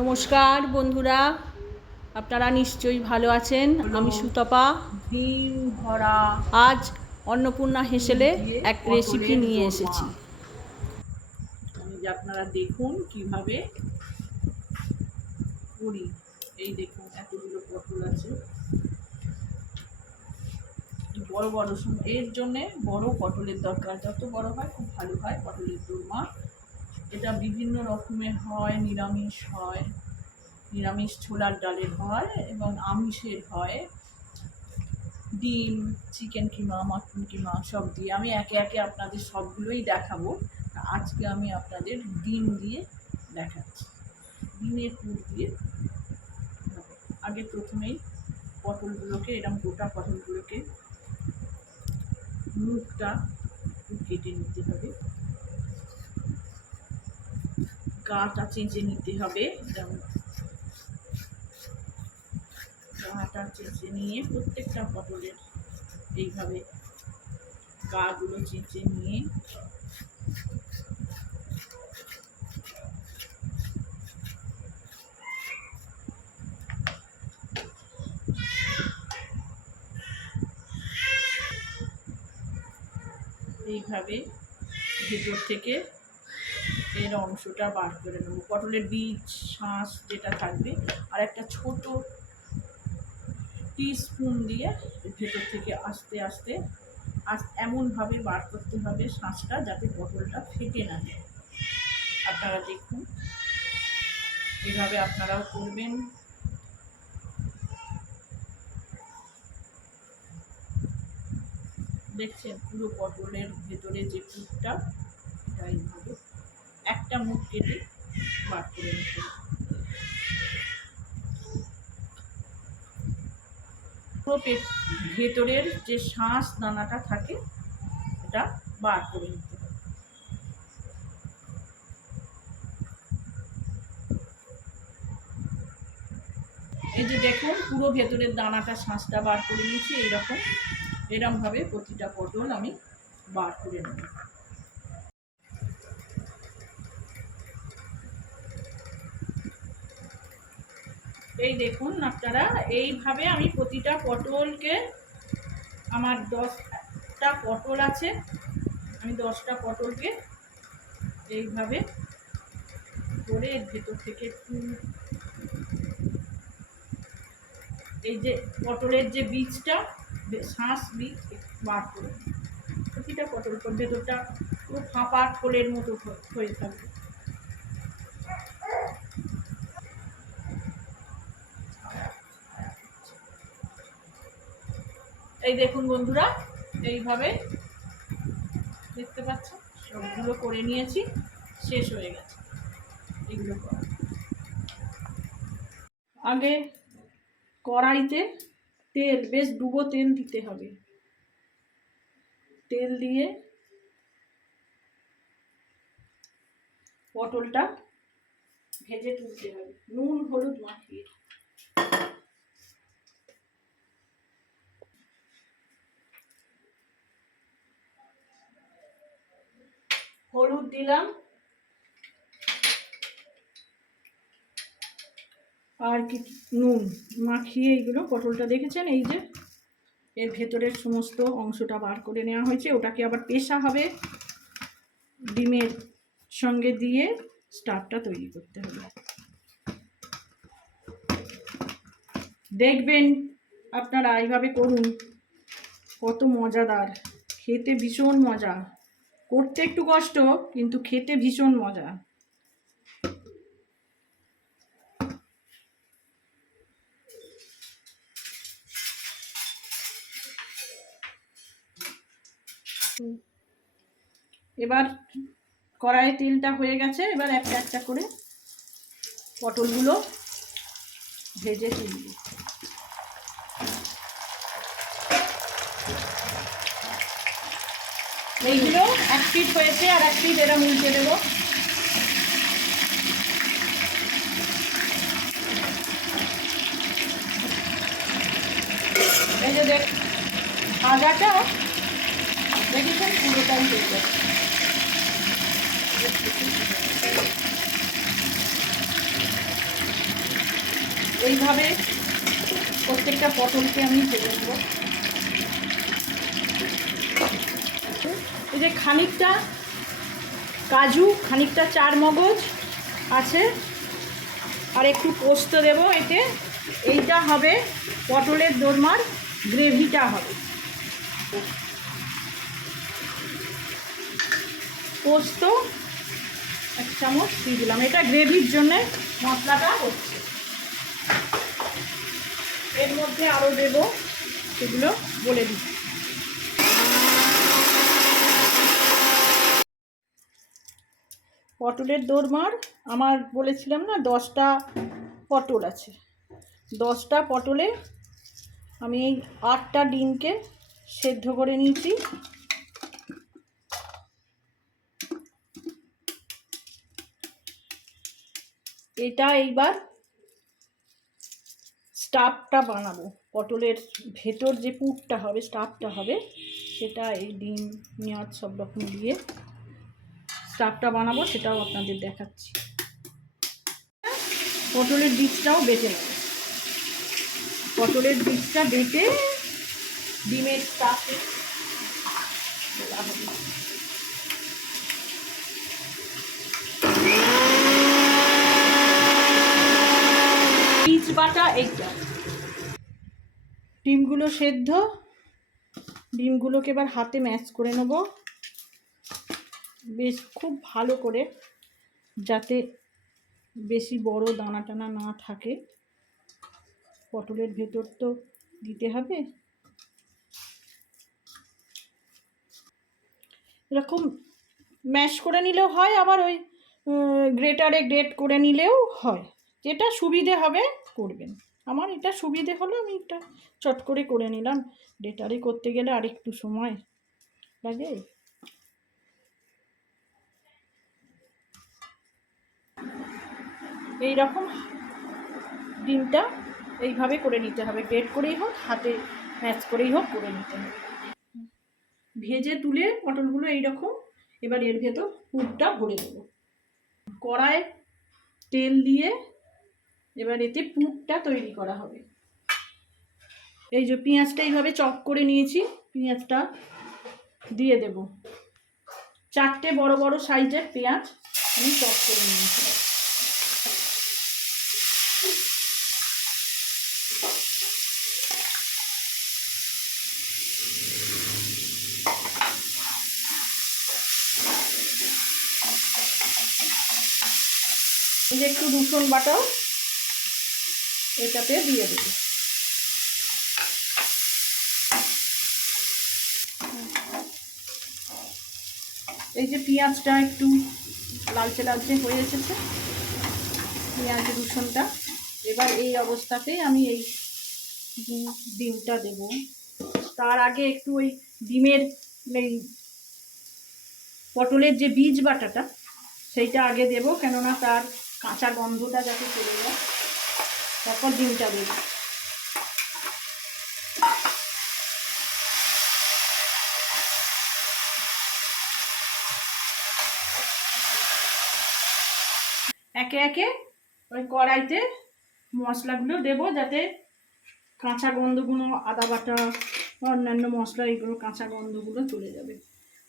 নমস্কার বন্ধুরা, আপনারা নিশ্চয়ই ভালো আছেন। আমি সুতপা। ডিম ভরা আজ অন্নপূর্ণা হেসেলে এক রেসিপি নিয়ে এসেছি। আপনারা দেখুন কিভাবে করি। এই দেখুন এতগুলো পটল আছে, বড় বড় এর জন্যে বড় পটলের দরকার, যত বড় হয় খুব ভালো হয় পটলের দোরমা। এটা বিভিন্ন রকমের হয়, নিরামিষ হয়, নিরামিষ ছোলার ডালের হয় এবং আমিষের হয়। ডিম, চিকেন কিমা, মাটন কিমা সব দিয়ে আমি একে একে আপনাদের সবগুলোই দেখাবো। আজকে আমি আপনাদের ডিম দিয়ে দেখাচ্ছি, ডিমের পুর দিয়ে। আগে প্রথমেই পটলগুলোকে এরকম গোটা পটলগুলোকে মুখটা কেটে নিতে হবে, গাটা চেঁচে নিতে হবে। যেমন গাটা চেঁচে নিয়ে প্রত্যেকটা পটলের এইভাবে গাগুলো চেঁচে নিয়ে এইভাবে ভেতর থেকে এর অংশটা বার করে নেব, পটলের বীজ শাঁস যেটা থাকবে। আর একটা ছোট টিস্পুন দিয়ে ভেতর থেকে আস্তে আস্তে এমনভাবে বার করতে হবে শাঁসটা, যাতে পটলটা ফেটে না যায়। আপনারা দেখুন, এভাবে আপনারাও করবেন। দেখছেন পুরো পটলের ভেতরে যে পুরটা, এটা এইভাবে একটা মুখ কেটে বার করে নিতে হবে। পুরো ভেতরের যে শাঁস দানাটা থাকে এটা বার করে নিতে হবে। এই যে দেখুন, পুরো ভেতরের দানাটা শাঁসটা বার করে নিয়েছি। এরকমভাবে প্রতিটা পটল আমি বার করে নেব। এই দেখুন আপনারা, এইভাবে আমি প্রতিটা পটলকে, আমার 10টা পটল আছে, আমি 10টা পটলকে এইভাবে করে ভেতর থেকে এই যে পটলের যে বীজটা, শাঁস বীজ বার করে প্রতিটা পটল ভেতরটা পুরো ফাঁপা খোলের মতো হয়ে থাকবে। এই দেখুন বন্ধুরা, এইভাবে দেখতে পাচ্ছেন সবগুলো করে নিয়েছি, শেষ হয়ে গেছে এগুলো করা। আগে কড়াইতে তেল, বেশ ডুবো তেল দিতে হবে। তেল দিয়ে পটলটা ভেজে তুলতে হবে, নুন হলুদ মাখিয়ে। হলুদ দিলাম আর কি নুন মাখিয়ে এইগুলো পটলটা দেখেছেন, এই যে এর ভেতরের সমস্ত অংশটা বার করে নেওয়া হয়েছে। ওটাকে আবার পেশা হবে, ডিমের সঙ্গে দিয়ে স্টাফটা তৈরি করতে হবে। দেখবেন আপনারা এইভাবে করুন, কত মজাদার, খেতে ভীষণ মজা। করতে একটু কষ্ট, কিন্তু খেতে ভীষণ মজা। এবার কড়াইয়ে তেলটা হয়ে গেছে, এবার একটা একটা করে পটলগুলো ভেজে তুলব। এইগুলো এক পিঠ হয়েছে, আর এক পিঠ এরা উল্টে দেবো। এই যে দেখ ভাজাটা দেখেছেন পুরোটাই হয়ে যাচ্ছে। এইভাবে প্রত্যেকটা পটলকে আমি ভেজে নেব। এই যে খানিকটা কাজু, খানিকটা চারমগজ আছে, আর একটু পোস্ত দেব এতে। এইটা হবে পটলের দোরমার গ্রেভিটা হবে। পোস্ত 1 চামচ দিয়ে দিলাম, এটা গ্রেভির জন্যে মশলাটা হচ্ছে। এর মধ্যে আরও দেব, সেগুলো বলে দিচ্ছি। পটলের দোরমার আমার বলেছিলাম না 10টা পটল আছে। 10টা পটলে আমি এই 8টা ডিমকে সেদ্ধ করে নিয়েছি। এটা এইবার স্টাফটা বানাবো, পটলের ভেতর যে পুরটা হবে, স্টাফটা হবে, সেটা এই ডিম পেঁয়াজ সব রকম দিয়ে স্টাফটা বানাবো, সেটাও আপনাদের দেখাচ্ছি। পটলের বীজটাও বেটে নেব। পটলের বীজটা বেটে ডিমের স্টাফে দেওয়া হবে। বীজ বাটা এইটা, ডিমগুলো সেদ্ধ, ডিমগুলোকে এবার হাতে ম্যাশ করে নেব বেশ খুব ভালো করে, যাতে বেশি বড় দানা টানা না থাকে। পটলের ভেতর তো দিতে হবে। এরকম ম্যাশ করে নিলেও হয়, আবার ওই গ্রেটারে গ্রেট করে নিলেও হয়, যেটা সুবিধে হবে করবেন। আমার এটা সুবিধে হলো, আমি এটা চট করে নিলাম। গ্রেটারে করতে গেলে আর একটু সময় লাগে। এই রকম ডিমটা এইভাবে করে নিতে হবে, গ্রেট করেই হোক হাতে ম্যাশ করেই হোক করে নিতে হবে। ভেজে তুলে পটলগুলো এইরকম, এবার এর ভেতর পুরটা ভরে দেবো। কড়ায় তেল দিয়ে এবার এতে পুরটা তৈরি করা হবে। এই যে পেঁয়াজটা এইভাবে চপ করে নিয়েছি, পেঁয়াজটা দিয়ে দেব। 4টে বড় বড় সাইজের পেঁয়াজ আমি চপ করে নিয়েছি। এই যে একটু রসুন বাটাও এটাতে দিয়ে দেব। এই যে পেঁয়াজটা একটু লালচে লালচে হয়ে এসেছে, পেঁয়াজ রসুনটা। এবার এই অবস্থাতেই আমি এই ডিমটা দেব। তার আগে একটু ওই ডিমের এই পটলের যে বীজ বাটাটা সেইটা আগে দেব, কেননা তার কাঁচা গন্ধটা যাতে চলে যায়, তারপর ডিমটা দেব। একে একে ওই কড়াইতে মশলাগুলো দেব, যাতে কাঁচা গন্ধগুলো, আদা বাটা অন্যান্য মশলা, এগুলো কাঁচা গন্ধগুলো চলে যাবে।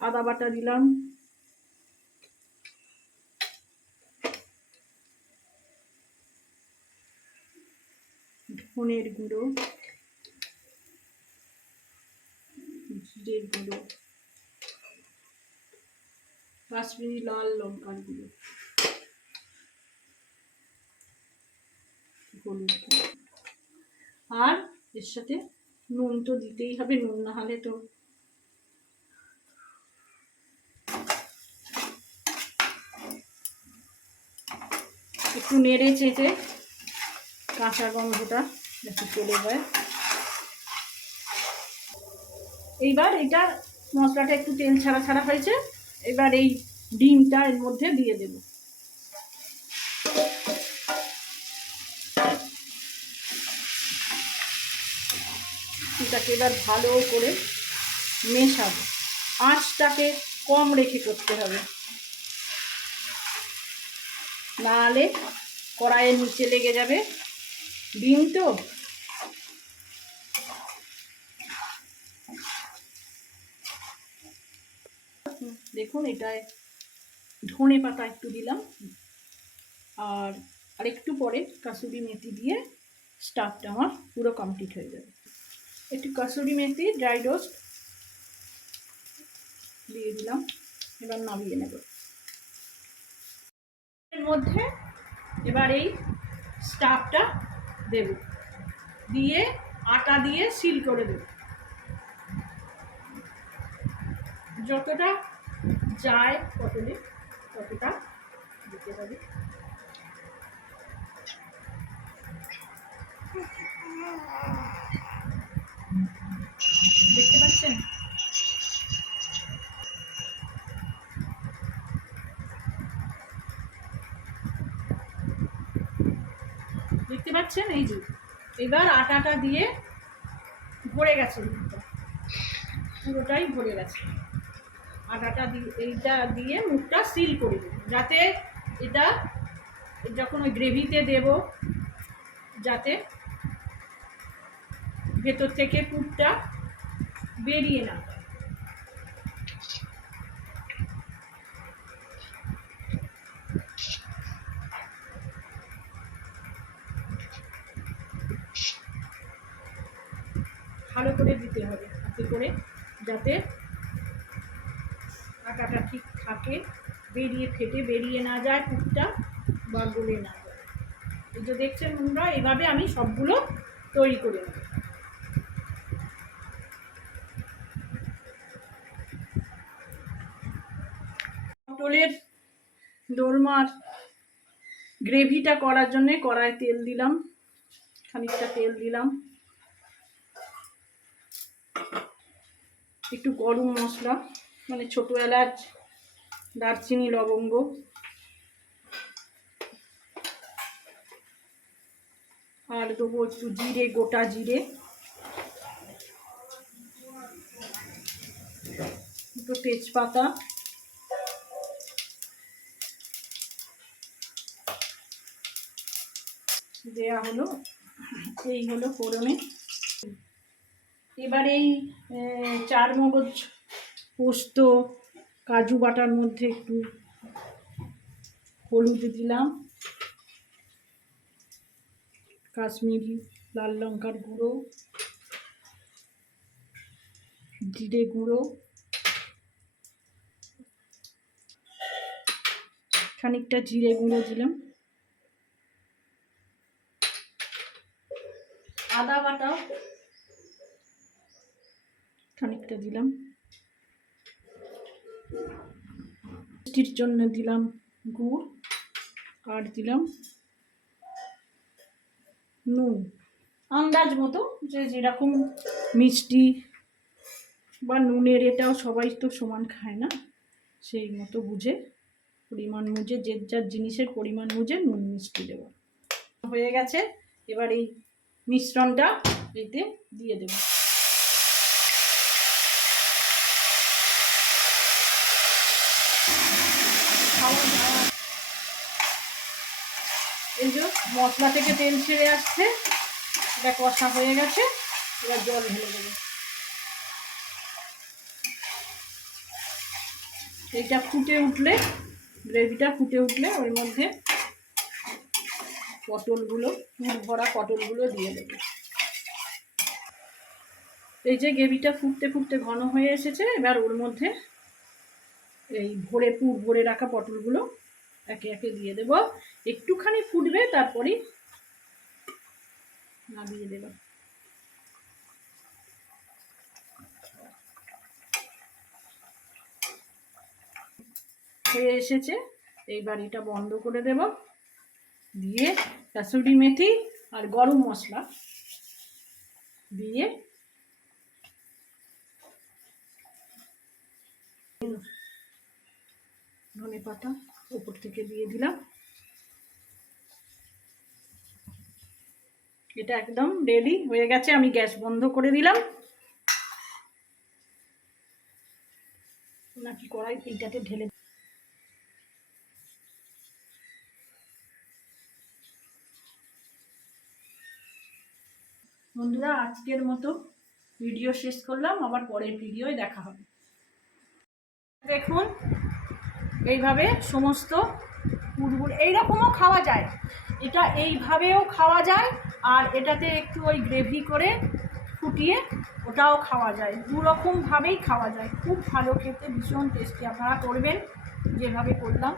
আদা বাটা দিলাম, ধনের গুঁড়ো, জিরের গুঁড়ো, কাশ্মীরি লাল লঙ্কার গুঁড়ো, হলুদ, আর এর সাথে নুন তো দিতেই হবে, নুন না হলে তো একটু নেড়ে চেটে কাঁচা গন্ধটা যাতে চলে যায়। এইবার এটা মশলাটা একটু তেল ছাড়া ছাড়া হয়েছে, এবার এই ডিমটা এর মধ্যে দিয়ে দেব। এটাকে এবার ভালো করে মেশাবো। আঁচটাকে কম রেখে করতে হবে, নাহলে কড়াইয়ের নিচে লেগে যাবে, ডিম তো দেখুন, এটায় ধনে পাতা একটু দিলাম, আর একটু পরে কাসুরি মেথি দিয়ে স্টাফটা আমার পুরো কমপ্লিট হয়ে যাবে। একটু কাসুরি মেথি ড্রাই রোস্ট দিয়ে দিলাম, এবার নামিয়ে নেব। এর মধ্যে এবার এই স্টাফটা দেব, দিয়ে আটা দিয়ে সিল করে দেব। যতটা যায় পটলে ততটা দিতে হবে। দেখতে পাচ্ছেন? দেখতে পাচ্ছেন? এই যে এবার আটাটা দিয়ে ভরে গেছে, পুরোটাই ভরে গেছে। আটাটা দিয়ে এইটা দিয়ে মুখটা সিল করে দেব, যাতে এটা যখন ওই গ্রেভিতে দেব যাতে ভেতর থেকে পুরটা বেরিয়ে না। ভালো করে দিতে হবে হাতে করে, যাতে আটাটা ঠিক থাকে, ফেটে বেরিয়ে না যায় পুরটা, বা গলে না যায়। এই যে দেখছেন বন্ধুরা, এভাবে আমি সবগুলো তৈরি করে নেব। পটলের দোরমার গ্রেভিটা করার জন্যে কড়ায় তেল দিলাম, খানিকটা তেল দিলাম, একটু গরম মশলা মানে ছোটো এলাচ, দারচিনি, লবঙ্গ, আর দেবো একটু জিরে, গোটা জিরে, একটু তেজপাতা, দেয়া হলো। এই হলো ফোড়নে। এবার এই চারমগজ, পোস্ত, কাজু বাটার মধ্যে একটু হলুদ দিলাম, কাশ্মীরি লাল লঙ্কার গুঁড়ো, জিরে গুঁড়ো, খানিকটা জিরে গুঁড়ো দিলাম, আদা বাটা খানিকটা দিলাম, মিষ্টির জন্য দিলাম গুড়, আর দিলাম নুন আন্দাজ মতো, যে যেরকম মিষ্টি বা নুনের এটাও সবাই তো সমান খায় না, সেই মতো বুঝে পরিমাণ বুঝে, যে যার জিনিসের পরিমাণ বুঝে নুন মিষ্টি দেওয়া হয়ে গেছে। এবার এই মিশ্রণটা এতে দিয়ে দেব। এই যে মশলা থেকে তেল ছেড়ে আসছে, এটা কষা হয়ে গেছে, এবার জল ঢেলে দেবো। এইটা ফুটে উঠলে, গ্রেভিটা ফুটে উঠলে ওর মধ্যে পটলগুলো, পুর ভরা পটলগুলো দিয়ে দেবো। এই যে গ্রেভিটা ফুটতে ফুটতে ঘন হয়ে এসেছে, এবার ওর মধ্যে এই পুর ভরে রাখা পটলগুলো একে একে দিয়ে দেব। একটুখানি ফুটবে, তারপরেই নামিয়ে দেব। হয়ে এসেছে, এইবার এটা বন্ধ করে দেব, দিয়ে কাসুরি মেথি আর গরম মশলা দিয়ে ধনে পাতা উপর থেকে দিয়ে দিলাম। এটা একদম রেডি হয়ে গেছে, আমি গ্যাস বন্ধ করে দিলাম। নাকি কড়াই এইটাতে ঢেলে বন্ধুরা, আজকের মতো ভিডিও শেষ করলাম, আবার পরের ভিডিওয় দেখা হবে। দেখুন এইভাবে সমস্ত পুরগুলো এইরকমও খাওয়া যায়, এটা এইভাবেও খাওয়া যায়, আর এটাতে একটু ওই গ্রেভি করে ফুটিয়ে ওটাও খাওয়া যায়। দুরকমভাবেই খাওয়া যায়, খুব ভালো খেতে, ভীষণ টেস্টি। আপনারা করবেন যেভাবে করলাম।